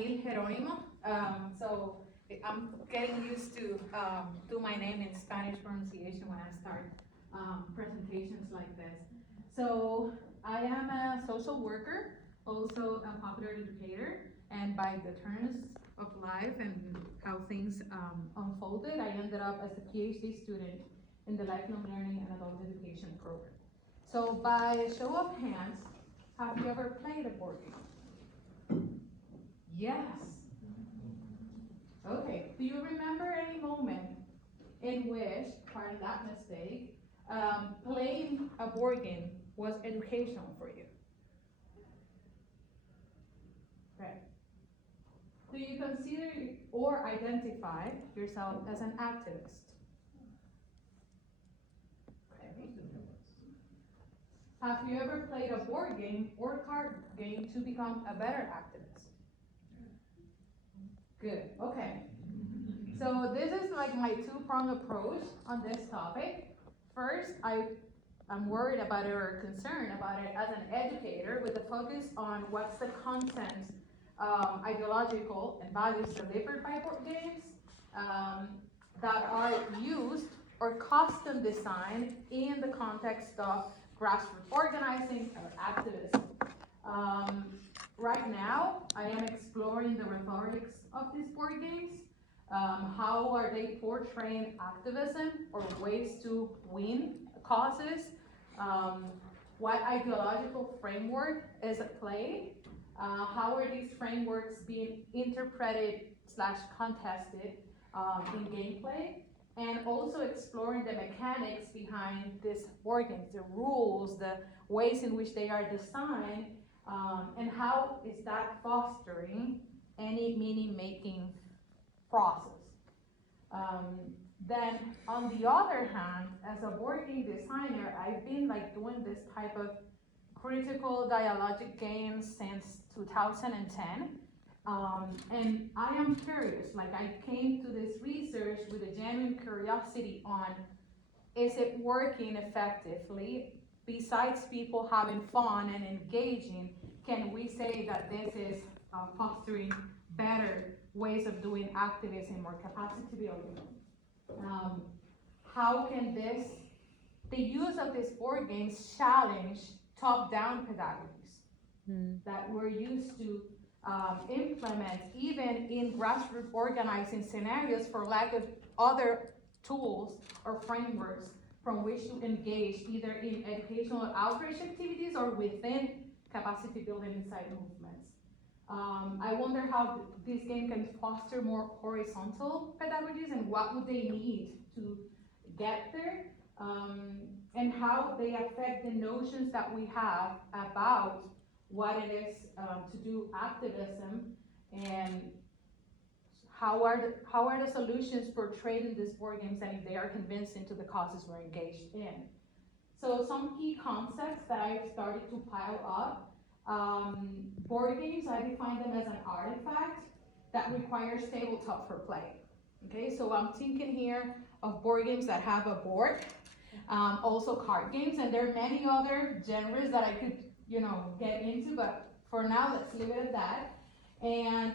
Camille Jerónimo. So I'm getting used to my name in Spanish pronunciation when I start presentations like this. So I am a social worker, also a popular educator, and by the turns of life and how things unfolded, I ended up as a PhD student in the lifelong learning and adult education program. So by a show of hands, have you ever played a board game? Yes. Okay, do you remember any moment in which, pardon that mistake, playing a board game was educational for you? Right. Do you consider or identify yourself as an activist? Okay. Have you ever played a board game or card game to become a better activist? Good, okay. So this is like my two-pronged approach on this topic. First, I'm worried about it or concerned about it as an educator with a focus on what's the content, ideological and values delivered by board games that are used or custom designed in the context of grassroots organizing or activism. Right now, I am exploring the rhetorics of these board games. How are they portraying activism or ways to win causes? What ideological framework is at play? How are these frameworks being interpreted / contested in gameplay? And also exploring the mechanics behind these board games, the rules, the ways in which they are designed, and how is that fostering any meaning-making process. Then on the other hand, as a board game designer, I've been like doing this type of critical dialogic games since 2010. And I am curious, like I came to this research with a genuine curiosity on, is it working effectively? Besides people having fun and engaging, can we say that this is fostering better ways of doing activism or capacity building? How can the use of these board games challenge top-down pedagogies that we're used to implement even in grassroots organizing scenarios for lack of other tools or frameworks from which to engage either in educational outreach activities or within capacity building inside movements. I wonder how this game can foster more horizontal pedagogies and what would they need to get there, and how they affect the notions that we have about what it is to do activism, and how are the solutions portrayed in these board games, and if they are convincing to the causes we're engaged in. So some key concepts that I've started to pile up. Board games, I define them as an artifact that requires tabletop for play. Okay, so I'm thinking here of board games that have a board, also card games, and there are many other genres that I could, get into, but for now, let's leave it at that. And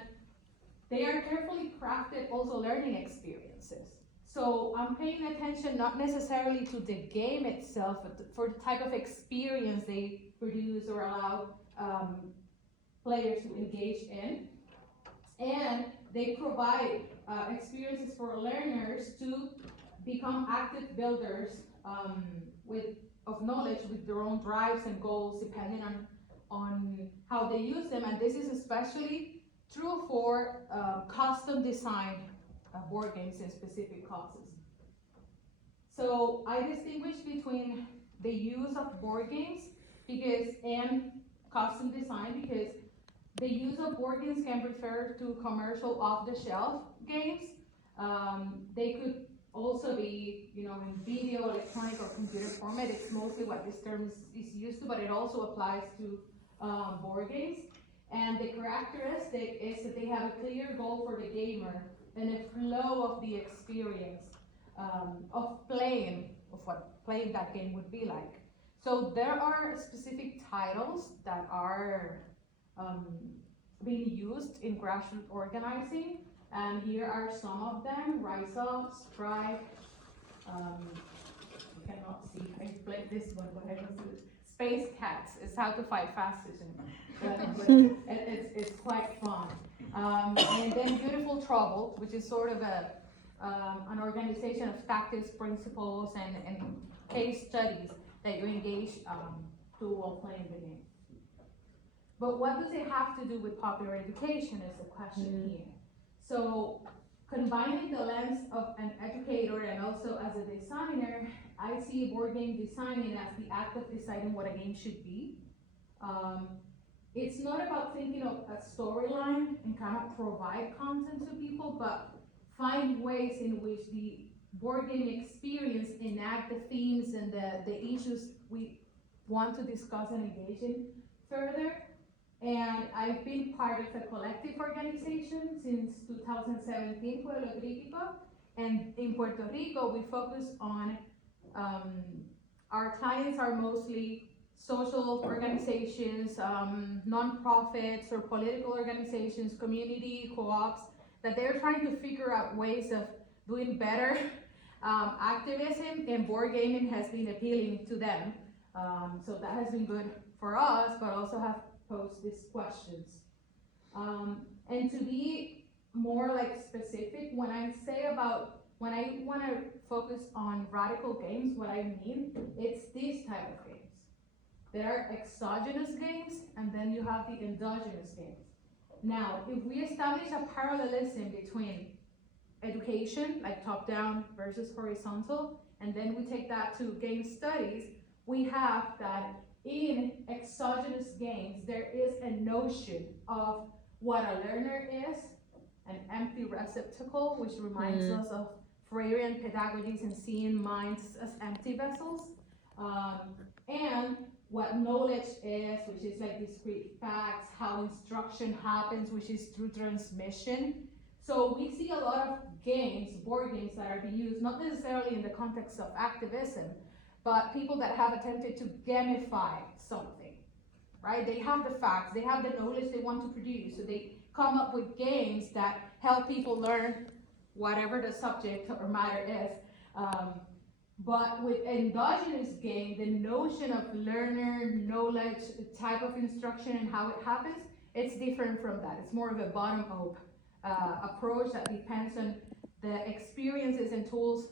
they are carefully crafted also learning experiences. So I'm paying attention not necessarily to the game itself, but for the type of experience they produce or allow players to engage in. And they provide experiences for learners to become active builders of knowledge with their own drives and goals depending on how they use them. And this is especially true for custom designed board games and specific causes. So I distinguish between the use of board games and custom design because the use of board games can refer to commercial off-the-shelf games. They could also be, in video, electronic, or computer format. It's mostly what this term is used to, but it also applies to board games. And the characteristic is that they have a clear goal for the gamer and a flow of the experience of what playing that game would be like. So there are specific titles that are being used in grassroots organizing. And here are some of them: Rise Up, Strive. You cannot see. I played this one, but I don't see it. Space Cats is how to fight fascism. It's quite fun. And then Beautiful Trouble, which is sort of an organization of tactics, principles, and case studies that you engage to while playing the game. But what does it have to do with popular education is the question here. So combining the lens of an educator and also as a designer, I see board game designing as the act of deciding what a game should be. It's not about thinking of a storyline and kind of provide content to people, but find ways in which the board game experience enact the themes and the issues we want to discuss and engage in further. And I've been part of a collective organization since 2017, Pueblo Crítico. And in Puerto Rico, we focus on, our clients are mostly social organizations, nonprofits or political organizations, community co-ops, that they're trying to figure out ways of doing better activism, and board gaming has been appealing to them. So that has been good for us, but also have posed these questions. And to be more like specific, when I want to focus on radical games, what I mean, it's these type of games. There are exogenous games, and then you have the endogenous games. Now, if we establish a parallelism between education, like top-down versus horizontal, and then we take that to game studies, we have that in exogenous games, there is a notion of what a learner is, an empty receptacle, which reminds us of Freirean pedagogies and seeing minds as empty vessels, and what knowledge is, which is like discrete facts, how instruction happens, which is through transmission. So we see a lot of games, board games, that are being used, not necessarily in the context of activism, but people that have attempted to gamify something, right? They have the facts, they have the knowledge they want to produce, so they come up with games that help people learn whatever the subject or matter is. But with endogenous game, the notion of learner, knowledge, type of instruction, and how it happens, it's different from that. It's more of a bottom-up approach that depends on the experiences and tools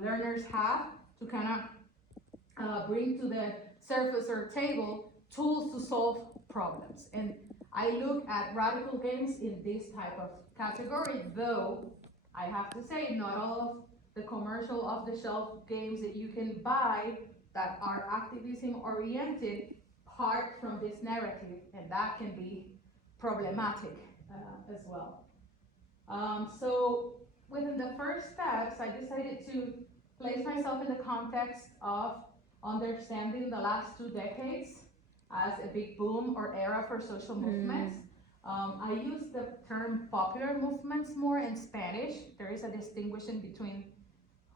learners have to kind of bring to the surface or table tools to solve problems. And I look at radical games in this type of category, though I have to say not all of the commercial off-the-shelf games that you can buy that are activism oriented part from this narrative, and that can be problematic as well. So within the first steps, I decided to place myself in the context of understanding the last 2 decades as a big boom or era for social movements. I use the term popular movements more in Spanish. There is a distinction between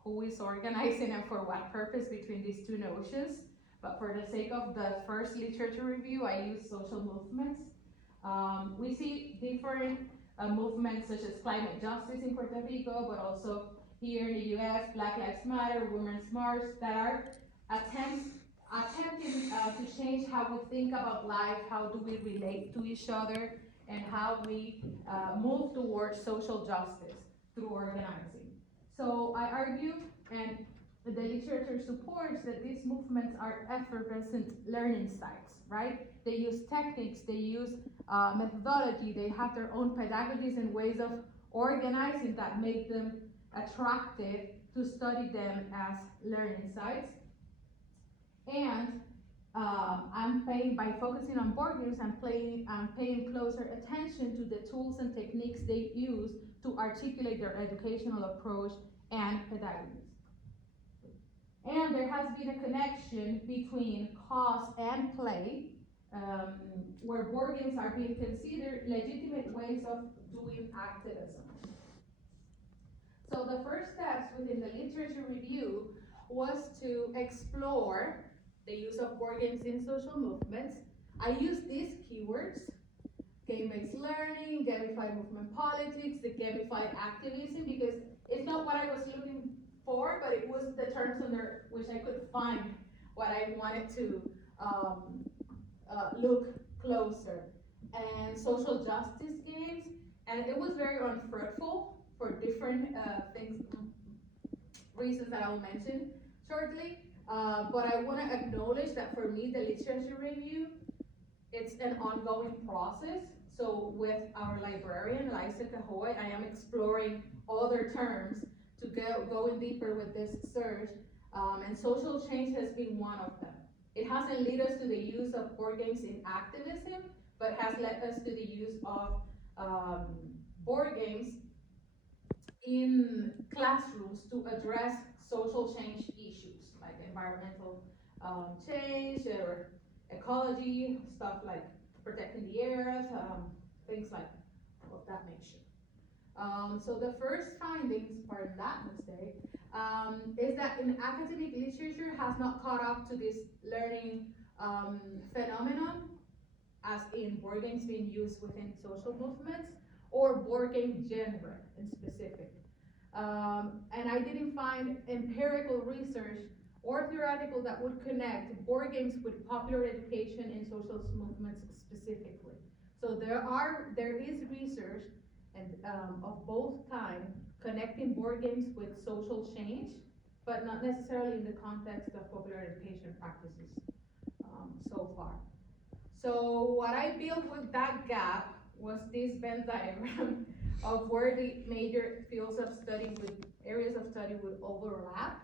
who is organizing and for what purpose between these two notions. But for the sake of the first literature review, I use social movements. We see different movements such as climate justice in Puerto Rico, but also here in the US, Black Lives Matter, Women's March, that are attempting to change how we think about life, how do we relate to each other, and how we move towards social justice through organizing. So I argue, and the literature supports, that these movements are effervescent learning sites, right? They use techniques, they use methodology, they have their own pedagogies and ways of organizing that make them attractive to study them as learning sites. And by focusing on board games, I'm paying closer attention to the tools and techniques they use to articulate their educational approach and pedagogies. And there has been a connection between cause and play, where board games are being considered legitimate ways of doing activism. So the first steps within the literature review was to explore the use of board games in social movements. I use these keywords: game-based learning, gamified movement politics, the gamified activism, because it's not what I was looking for, but it was the terms under which I could find what I wanted to look closer. And social justice games, and it was very unfruitful for different things, reasons that I will mention shortly. But I want to acknowledge that for me, the literature review, it's an ongoing process. So with our librarian, Liza Cahoy, I am exploring other terms to go in deeper with this search. And social change has been one of them. It hasn't led us to the use of board games in activism, but has led us to the use of board games in classrooms to address social change issues like environmental change or ecology, stuff like protecting the earth, things like of that nature. So the first findings, pardon that mistake, is that in academic literature has not caught up to this learning phenomenon, as in board games being used within social movements, or board game genre in specific. And I didn't find empirical research or theoretical that would connect board games with popular education in social movements specifically. So there is research and of both kinds connecting board games with social change, but not necessarily in the context of popular education practices so far. So what I built with that gap was this Venn diagram of where the major fields of study areas of study would overlap.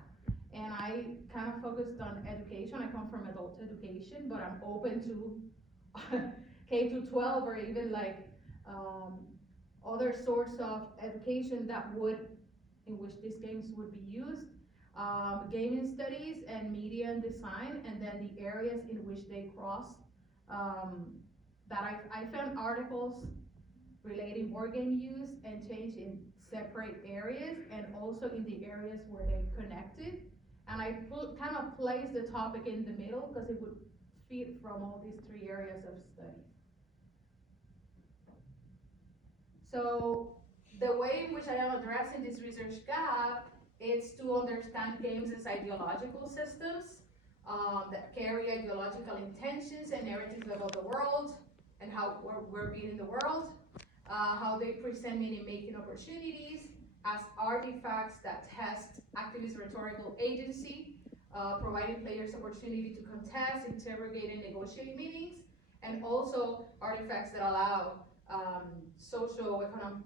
And I kind of focused on education. I come from adult education, but I'm open to K to 12 or even like other sorts of education in which these games would be used. Gaming studies and media and design, and then the areas in which they cross. That I found articles relating board game use and change in separate areas and also in the areas where they connected. And I kind of placed the topic in the middle because it would feed from all these three areas of study. So the way in which I am addressing this research gap is to understand games as ideological systems that carry ideological intentions and narratives about the world and how we're being in the world, how they present meaning-making opportunities as artifacts that test activist rhetorical agency, providing players opportunity to contest, interrogate, and negotiate meanings, and also artifacts that allow socio-economic,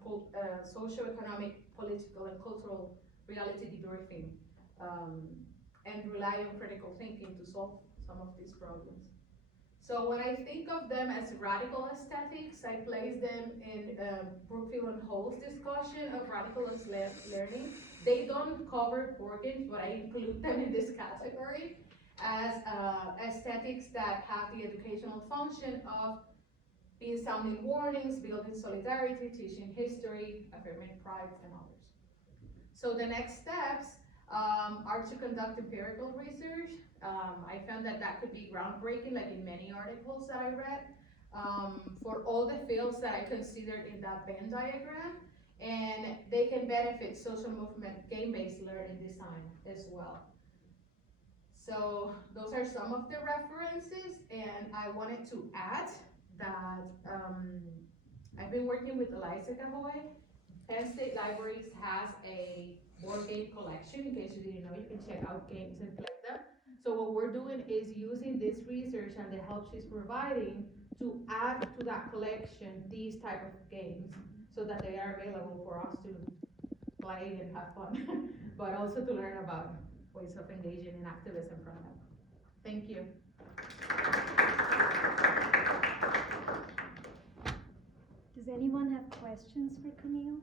political, and cultural reality debriefing, and rely on critical thinking to solve some of these problems. So when I think of them as radical aesthetics, I place them in Brookfield and Hall's discussion of radical learning. They don't cover board games, but I include them in this category as aesthetics that have the educational function of being sounding warnings, building solidarity, teaching history, affirming pride, and others. So the next steps are to conduct empirical research. I found that could be groundbreaking, like in many articles that I read, for all the fields that I considered in that Venn diagram, and they can benefit social movement game-based learning design as well. So those are some of the references, and I wanted to add that I've been working with Eliza Cahoy. Penn State Libraries has a board game collection. In case you didn't know, you can check out games and play them. So what we're doing is using this research and the help she's providing to add to that collection these type of games so that they are available for us to play and have fun, but also to learn about ways of engaging in activism from them. Thank you. Does anyone have questions for Camille?